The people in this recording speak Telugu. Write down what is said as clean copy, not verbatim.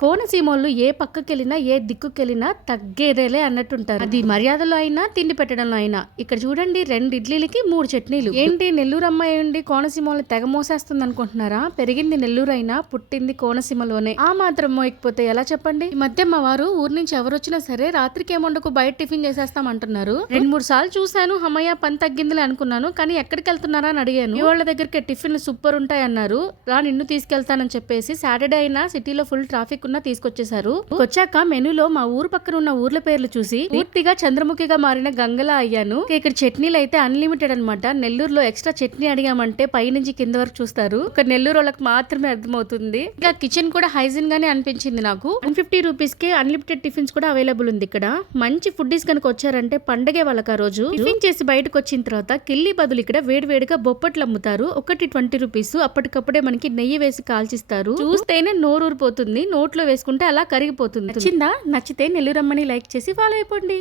కోనసీమోళ్ళు ఏ పక్కకెళ్ళినా ఏ దిక్కుకెళ్ళినా తగ్గేదేలే అన్నట్టుంటారు. అది మర్యాదలో అయినా తిండి పెట్టడంలో అయినా. ఇక్కడ చూడండి 2 ఇడ్లీలకి 3 చట్నీలు. ఏంటి నెల్లూరు అమ్మాయి ఉండి కోనసీమలో తెగ మోసేస్తుంది అనుకుంటున్నారా? పెరిగింది నెల్లూరు అయినా పుట్టింది కోనసీమలోనే. ఆ మాత్రం మోయకపోతే ఎలా చెప్పండి? ఈ మధ్య మా వారు ఊరు నుంచి ఎవరొచ్చినా సరే రాత్రికి ఏముండకు బయట టిఫిన్ చేసేస్తాం అంటున్నారు. 2-3 సార్లు చూశాను. అమ్మయ్య పని తగ్గిందిలే అనుకున్నాను. కానీ ఎక్కడికి వెళ్తున్నారా అని అడిగాను. వాళ్ళ దగ్గరికి టిఫిన్లు సూపర్ ఉంటాయి అన్నారు. రా నిన్ను తీసుకెళ్తానని చెప్పేసి సాటర్డే అయినా సిటీలో ఫుల్ ట్రాఫిక్ తీసుకొచ్చేసారు. వచ్చాక మెనూలో మా ఊరు పక్కన ఉన్న ఊర్ల పేర్లు చూసి పూర్తిగా చంద్రముఖిగా మారిన గంగలా అయ్యాను. ఇక్కడ చట్నీలు అయితే అన్లిమిటెడ్ అనమాట. నెల్లూరులో ఎక్స్ట్రా చట్నీ అడిగామంటే పై నుంచి కింద వరకు చూస్తారు. ఒక నెల్లూరు వాళ్ళకి మాత్రమే అర్థమవుతుంది. ఇంకా కిచెన్ కూడా హైజీన్ గానే అనిపించింది నాకు. 150 రూపీస్ కి అన్లిమిటెడ్ టిఫిన్స్ కూడా అవైలబుల్ ఉంది ఇక్కడ. మంచి ఫుడ్డీస్ కనుక వచ్చారంటే పండగే వాళ్ళకి ఆ రోజు. టిఫిన్ చేసి బయటకు వచ్చిన తర్వాత కిల్లి బదులు ఇక్కడ వేడివేడిగా బొప్పట్లు అమ్ముతారు. ఒకటి 20 రూపీస్. అప్పటికప్పుడే మనకి నెయ్యి వేసి కాల్చిస్తారు. చూస్తేనే నోరూరిపోతుంది. నోట్లో వేసుకుంటే అలా కరిగిపోతుంది. నచ్చిందా? నచ్చితే నెల్లూరమ్మని లైక్ చేసి ఫాలో అయిపోండి.